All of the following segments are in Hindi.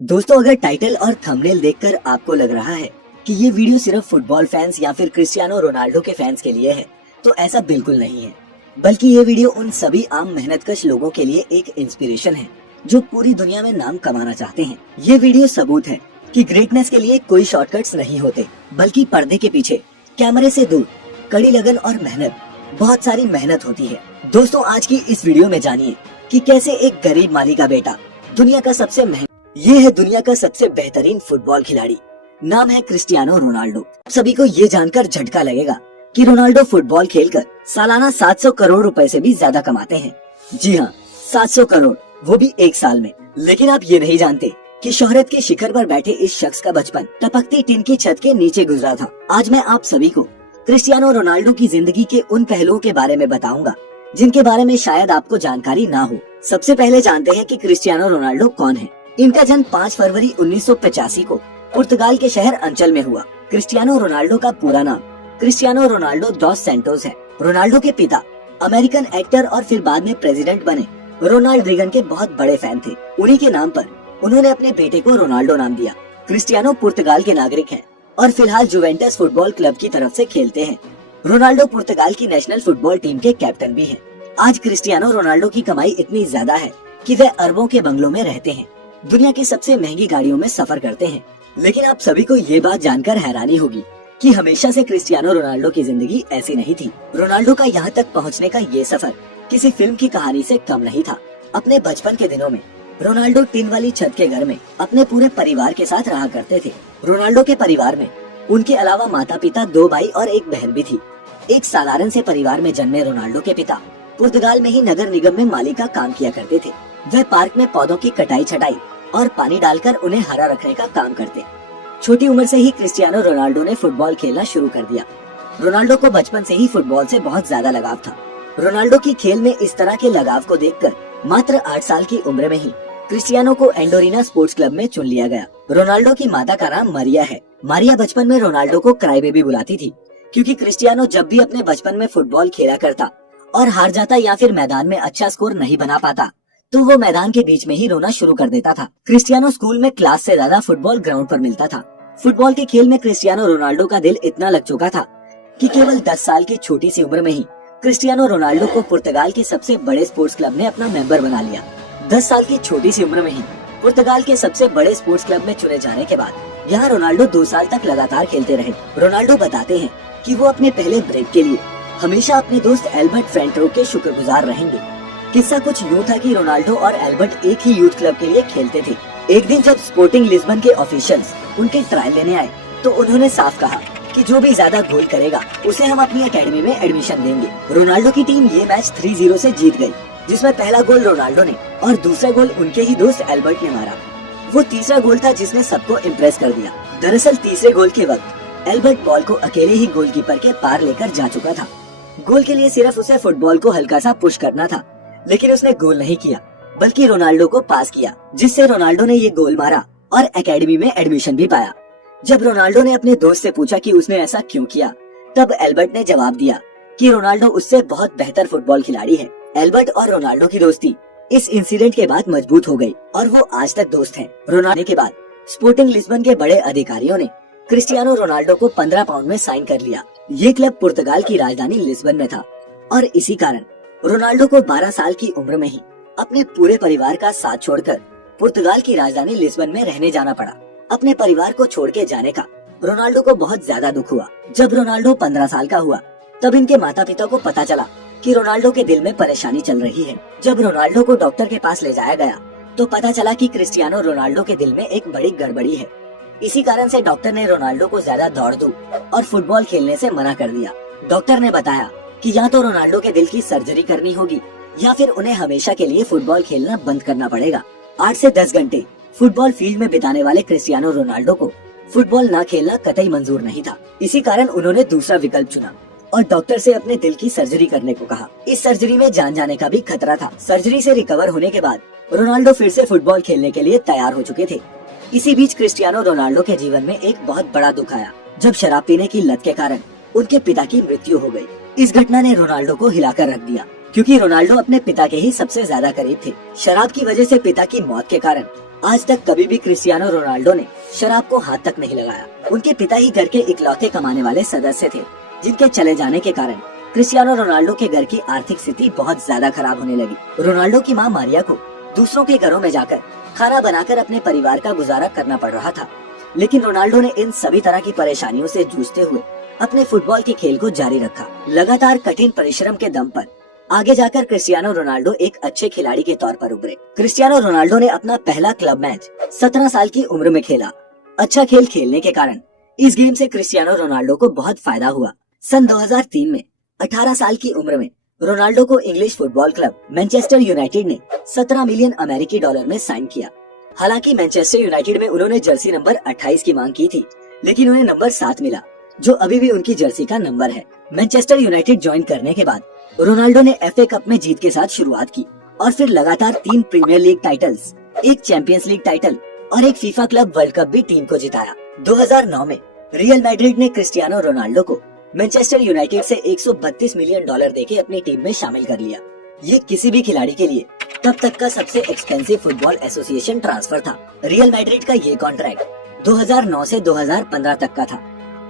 दोस्तों, अगर टाइटल और थंबनेल देखकर आपको लग रहा है कि ये वीडियो सिर्फ फुटबॉल फैंस या फिर क्रिस्टियानो रोनाल्डो के फैंस के लिए है, तो ऐसा बिल्कुल नहीं है। बल्कि ये वीडियो उन सभी आम मेहनतकश लोगों के लिए एक इंस्पिरेशन है जो पूरी दुनिया में नाम कमाना चाहते हैं। ये वीडियो सबूत है कि ग्रेटनेस के लिए कोई शॉर्टकट्स नहीं होते, बल्कि पर्दे के पीछे कैमरे से दूर कड़ी लगन और मेहनत, बहुत सारी मेहनत होती है। दोस्तों, आज की इस वीडियो में जानिए कि कैसे एक गरीब माली का बेटा दुनिया का सबसे ये है दुनिया का सबसे बेहतरीन फुटबॉल खिलाड़ी। नाम है क्रिस्टियानो रोनाल्डो। सभी को ये जानकर झटका लगेगा कि रोनाल्डो फुटबॉल खेलकर सालाना 700 करोड़ रुपए से भी ज्यादा कमाते हैं। जी हाँ, 700 करोड़, वो भी एक साल में। लेकिन आप ये नहीं जानते कि शोहरत के शिखर पर बैठे इस शख्स का बचपन टपकती टिन की छत के नीचे गुजरा था। आज मैं आप सभी को क्रिस्टियानो रोनाल्डो की जिंदगी के उन पहलुओं के बारे में बताऊंगा जिनके बारे में शायद आपको जानकारी ना हो। सबसे पहले जानते हैं कि क्रिस्टियानो रोनाल्डो कौन है। इनका जन्म 5 फरवरी 1985 को पुर्तगाल के शहर अंचल में हुआ। क्रिस्टियानो रोनाल्डो का पूरा नाम क्रिस्टियानो रोनाल्डो डॉस सैंटोस है। रोनाल्डो के पिता अमेरिकन एक्टर और फिर बाद में प्रेसिडेंट बने रोनाल्ड रीगन के बहुत बड़े फैन थे। उन्हीं के नाम पर उन्होंने अपने बेटे को रोनाल्डो नाम दिया। क्रिस्टियानो पुर्तगाल के नागरिक हैं और फिलहाल जुवेंटस फुटबॉल क्लब की तरफ से खेलते हैं। रोनाल्डो पुर्तगाल की नेशनल फुटबॉल टीम के कैप्टन भी हैं। आज क्रिस्टियानो रोनाल्डो की कमाई इतनी ज्यादा है कि वे अरबों के बंगलों में रहते हैं, दुनिया की सबसे महंगी गाड़ियों में सफर करते हैं। लेकिन आप सभी को ये बात जानकर हैरानी होगी कि हमेशा से क्रिस्टियानो रोनाल्डो की जिंदगी ऐसी नहीं थी। रोनाल्डो का यहाँ तक पहुँचने का ये सफर किसी फिल्म की कहानी से कम नहीं था। अपने बचपन के दिनों में रोनाल्डो टिन वाली छत के घर में अपने पूरे परिवार के साथ रहा करते थे। रोनाल्डो के परिवार में उनके अलावा माता पिता, 2 भाई और एक बहन भी थी। एक साधारण से परिवार में जन्मे रोनाल्डो के पिता पुर्तगाल में ही नगर निगम में माली का काम किया करते थे। वह पार्क में पौधों की कटाई छटाई और पानी डालकर उन्हें हरा रखने का काम करते। छोटी उम्र से ही क्रिस्टियानो रोनाल्डो ने फुटबॉल खेलना शुरू कर दिया। रोनाल्डो को बचपन से ही फुटबॉल से बहुत ज्यादा लगाव था। रोनाल्डो की खेल में इस तरह के लगाव को देखकर मात्र 8 साल की उम्र में ही क्रिस्टियानो को एंडोरिना स्पोर्ट्स क्लब में चुन लिया गया। रोनाल्डो की माता का नाम मारिया है। मारिया बचपन में रोनाल्डो को क्राई बेबी बुलाती थी, क्योंकि क्रिस्टियानो जब भी अपने बचपन में फुटबॉल खेला करता और हार जाता या फिर मैदान में अच्छा स्कोर नहीं बना पाता, तो वो मैदान के बीच में ही रोना शुरू कर देता था। क्रिस्टियानो स्कूल में क्लास से ज्यादा फुटबॉल ग्राउंड पर मिलता था। फुटबॉल के खेल में क्रिस्टियानो रोनाल्डो का दिल इतना लग चुका था कि केवल 10 साल की छोटी सी उम्र में ही क्रिस्टियानो रोनाल्डो को पुर्तगाल के सबसे बड़े स्पोर्ट्स क्लब ने अपना मेंबर बना लिया। 10 साल की छोटी सी उम्र में ही पुर्तगाल के सबसे बड़े स्पोर्ट्स क्लब में चुने जाने के बाद यहाँ रोनाल्डो 2 साल तक लगातार खेलते रहे। रोनाल्डो बताते हैं कि वो अपने पहले ब्रेक के लिए हमेशा अपने दोस्त एल्बर्ट फ्रेंटरो के शुक्रगुजार रहेंगे। किस्सा कुछ यूँ था कि रोनाल्डो और एल्बर्ट एक ही यूथ क्लब के लिए खेलते थे। एक दिन जब स्पोर्टिंग लिस्बन के ऑफिशियल्स उनके ट्रायल लेने आए, तो उन्होंने साफ कहा कि जो भी ज्यादा गोल करेगा उसे हम अपनी एकेडमी में एडमिशन देंगे। रोनाल्डो की टीम ये मैच 3-0 से जीत गई, जिसमें पहला गोल रोनाल्डो ने और दूसरा गोल उनके ही दोस्त एल्बर्ट ने मारा। वो तीसरा गोल था जिसने सबको इम्प्रेस कर दिया। दरअसल तीसरे गोल के वक्त एल्बर्ट बॉल को अकेले ही गोलकीपर के पार लेकर जा चुका था। गोल के लिए सिर्फ उसे फुटबॉल को हल्का सा पुश करना था, लेकिन उसने गोल नहीं किया, बल्कि रोनाल्डो को पास किया, जिससे रोनाल्डो ने ये गोल मारा और एकेडमी में एडमिशन भी पाया। जब रोनाल्डो ने अपने दोस्त से पूछा कि उसने ऐसा क्यों किया, तब एल्बर्ट ने जवाब दिया कि रोनाल्डो उससे बहुत बेहतर फुटबॉल खिलाड़ी है। एल्बर्ट और रोनाल्डो की दोस्ती इस इंसिडेंट के बाद मजबूत हो गई और वो आज तक दोस्त हैं। रोनाल्डो के बाद स्पोर्टिंग लिस्बन के बड़े अधिकारियों ने क्रिस्टियानो रोनाल्डो को 15 पाउंड में साइन कर लिया। ये क्लब पुर्तगाल की राजधानी लिस्बन में था और इसी कारण रोनाल्डो को 12 साल की उम्र में ही अपने पूरे परिवार का साथ छोड़कर पुर्तगाल की राजधानी लिस्बन में रहने जाना पड़ा। अपने परिवार को छोड़ के जाने का रोनाल्डो को बहुत ज्यादा दुख हुआ। जब रोनाल्डो 15 साल का हुआ, तब इनके माता पिता को पता चला कि रोनाल्डो के दिल में परेशानी चल रही है। जब रोनाल्डो को डॉक्टर के पास ले जाया गया, तो पता चला कि क्रिस्टियानो रोनाल्डो के दिल में एक बड़ी गड़बड़ी है। इसी कारण से डॉक्टर ने रोनाल्डो को ज्यादा दौड़ धूप और फुटबॉल खेलने से मना कर दिया। डॉक्टर ने बताया कि या तो रोनाल्डो के दिल की सर्जरी करनी होगी या फिर उन्हें हमेशा के लिए फुटबॉल खेलना बंद करना पड़ेगा। 8 से 10 घंटे फुटबॉल फील्ड में बिताने वाले क्रिस्टियानो रोनाल्डो को फुटबॉल न खेलना कतई मंजूर नहीं था। इसी कारण उन्होंने दूसरा विकल्प चुना और डॉक्टर से अपने दिल की सर्जरी करने को कहा। इस सर्जरी में जान जाने का भी खतरा था। सर्जरी से रिकवर होने के बाद रोनाल्डो फिर से फुटबॉल खेलने के लिए तैयार हो चुके थे। इसी बीच क्रिस्टियानो रोनाल्डो के जीवन में एक बहुत बड़ा दुख आया, जब शराब पीने की लत के कारण उनके पिता की मृत्यु हो गई। इस घटना ने रोनाल्डो को हिलाकर रख दिया, क्योंकि रोनाल्डो अपने पिता के ही सबसे ज्यादा करीब थे। शराब की वजह से पिता की मौत के कारण आज तक कभी भी क्रिस्टियानो रोनाल्डो ने शराब को हाथ तक नहीं लगाया। उनके पिता ही घर के इकलौते कमाने वाले सदस्य थे, जिनके चले जाने के कारण क्रिस्टियानो रोनाल्डो के घर की आर्थिक स्थिति बहुत ज्यादा खराब होने लगी। रोनाल्डो की मां मारिया को दूसरों के घरों में जाकर खाना बनाकर अपने परिवार का गुजारा करना पड़ रहा था, लेकिन रोनाल्डो ने इन सभी तरह की परेशानियों से जूझते हुए अपने फुटबॉल के खेल को जारी रखा। लगातार कठिन परिश्रम के दम पर आगे जाकर क्रिस्टियानो रोनाल्डो एक अच्छे खिलाड़ी के तौर पर उभरे। क्रिस्टियानो रोनाल्डो ने अपना पहला क्लब मैच 17 साल की उम्र में खेला। अच्छा खेल खेलने के कारण इस गेम से क्रिस्टियानो रोनाल्डो को बहुत फायदा हुआ। सन 2003 में 18 साल की उम्र में रोनाल्डो को English football club Manchester United ने 17 मिलियन अमेरिकी डॉलर में साइन किया। हालांकि मैनचेस्टर यूनाइटेड में उन्होंने जर्सी नंबर 28 की मांग की थी, लेकिन उन्हें नंबर 7 मिला, जो अभी भी उनकी जर्सी का नंबर है। मैनचेस्टर यूनाइटेड ज्वाइन करने के बाद रोनाल्डो ने FA कप में जीत के साथ शुरुआत की और फिर लगातार 3 प्रीमियर लीग टाइटल्स, एक चैंपियंस लीग टाइटल और एक फीफा क्लब वर्ल्ड कप भी टीम को जिताया। 2009 में रियल मैड्रिड ने क्रिस्टियानो रोनाल्डो को मैनचेस्टर यूनाइटेड से 132 मिलियन डॉलर देके अपनी टीम में शामिल कर लिया। ये किसी भी खिलाड़ी के लिए तब तक का सबसे एक्सपेंसिव फुटबॉल एसोसिएशन ट्रांसफर था। रियल मैड्रिड का ये कॉन्ट्रैक्ट 2009 से 2015 तक का था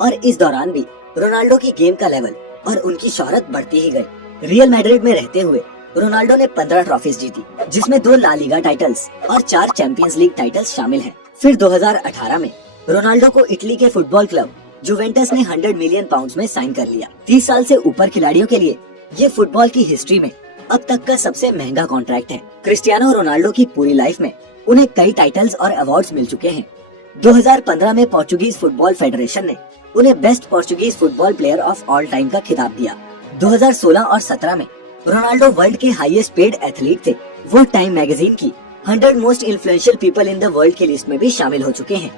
और इस दौरान भी रोनाल्डो की गेम का लेवल और उनकी शोहरत बढ़ती ही गई। रियल मैड्रिड में रहते हुए रोनाल्डो ने 15 ट्रॉफीज जीती, जिसमें 2 ला लीगा टाइटल्स और 4 चैंपियंस लीग टाइटल्स शामिल हैं। फिर 2018 में रोनाल्डो को इटली के फुटबॉल क्लब जुवेंटस ने 100 मिलियन पाउंड्स में साइन कर लिया। 30 साल से ऊपर खिलाड़ियों के लिए ये फुटबॉल की हिस्ट्री में अब तक का सबसे महंगा कॉन्ट्रैक्ट है। क्रिस्टियानो रोनाल्डो की पूरी लाइफ में उन्हें कई टाइटल्स और अवार्ड्स मिल चुके हैं। 2015 में पोर्चुगीज फुटबॉल फेडरेशन ने उन्हें best Portuguese football player of all time का खिताब दिया। 2016 और 17 में रोनाल्डो वर्ल्ड के हाईएस्ट पेड एथलीट थे। वो टाइम मैगजीन की 100 most influential people in the world की लिस्ट में भी शामिल हो चुके हैं।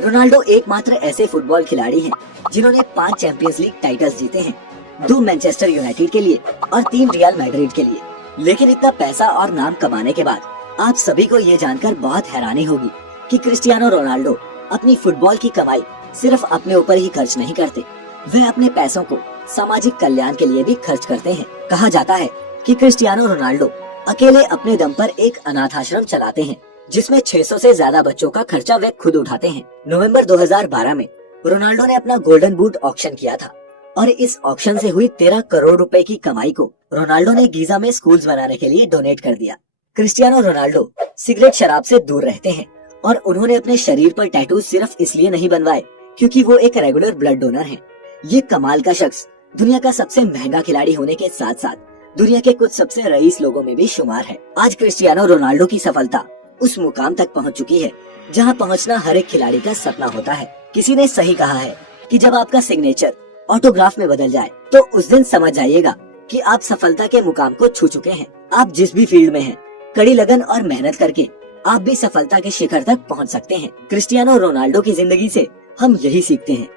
रोनाल्डो एकमात्र ऐसे फुटबॉल खिलाड़ी हैं जिन्होंने 5 चैंपियंस लीग टाइटल्स जीते हैं, 2 मैनचेस्टर यूनाइटेड के लिए और 3 रियल मैड्रिड के लिए। लेकिन इतना पैसा और नाम कमाने के बाद आप सभी को ये जानकर बहुत हैरानी होगी कि क्रिस्टियानो रोनाल्डो अपनी फुटबॉल की कमाई सिर्फ अपने ऊपर ही खर्च नहीं करते, वह अपने पैसों को सामाजिक कल्याण के लिए भी खर्च करते हैं। कहा जाता है कि क्रिस्टियानो रोनाल्डो अकेले अपने दम पर एक अनाथ आश्रम चलाते हैं, जिसमें 600 से ज्यादा बच्चों का खर्चा वे खुद उठाते हैं। नवंबर 2012 में रोनाल्डो ने अपना गोल्डन बूट ऑक्शन किया था और इस ऑक्शन से हुई 13 करोड़ रुपए की कमाई को रोनाल्डो ने गीजा में स्कूल्स बनाने के लिए डोनेट कर दिया। क्रिस्टियानो रोनाल्डो सिगरेट शराब से दूर रहते हैं और उन्होंने अपने शरीर पर टैटू सिर्फ इसलिए नहीं बनवाए क्योंकि वो एक रेगुलर ब्लड डोनर हैं। ये कमाल का शख्स दुनिया का सबसे महंगा खिलाड़ी होने के साथ साथ दुनिया के कुछ सबसे रईस लोगों में भी शुमार है। आज क्रिस्टियानो रोनाल्डो की सफलता उस मुकाम तक पहुंच चुकी है जहां पहुंचना हर एक खिलाड़ी का सपना होता है। किसी ने सही कहा है कि जब आपका सिग्नेचर ऑटोग्राफ में बदल जाए तो उस दिन समझ जाइएगा कि आप सफलता के मुकाम को छू चुके हैं। आप जिस भी फील्ड में हैं, कड़ी लगन और मेहनत करके आप भी सफलता के शिखर तक पहुंच सकते हैं। क्रिस्टियानो रोनाल्डो की जिंदगी से हम यही सीखते हैं।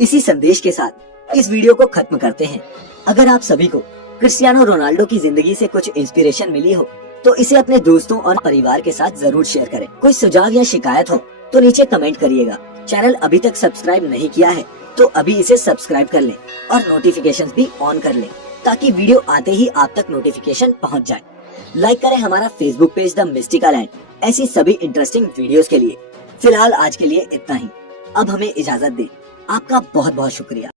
इसी संदेश के साथ इस वीडियो को खत्म करते हैं। अगर आप सभी को क्रिस्टियानो रोनाल्डो की जिंदगी से कुछ इंस्पिरेशन मिली हो तो इसे अपने दोस्तों और परिवार के साथ जरूर शेयर करें। कोई सुझाव या शिकायत हो तो नीचे कमेंट करिएगा। चैनल अभी तक सब्सक्राइब नहीं किया है तो अभी इसे सब्सक्राइब कर लें और नोटिफिकेशंस भी ऑन कर लें ताकि वीडियो आते ही आप तक नोटिफिकेशन पहुंच जाए। लाइक करें हमारा Facebook page the Mystica land ऐसी सभी इंटरेस्टिंग वीडियोस के लिए। फिलहाल आज के लिए इतना ही। अब हमें इजाजत दें। आपका बहुत बहुत शुक्रिया।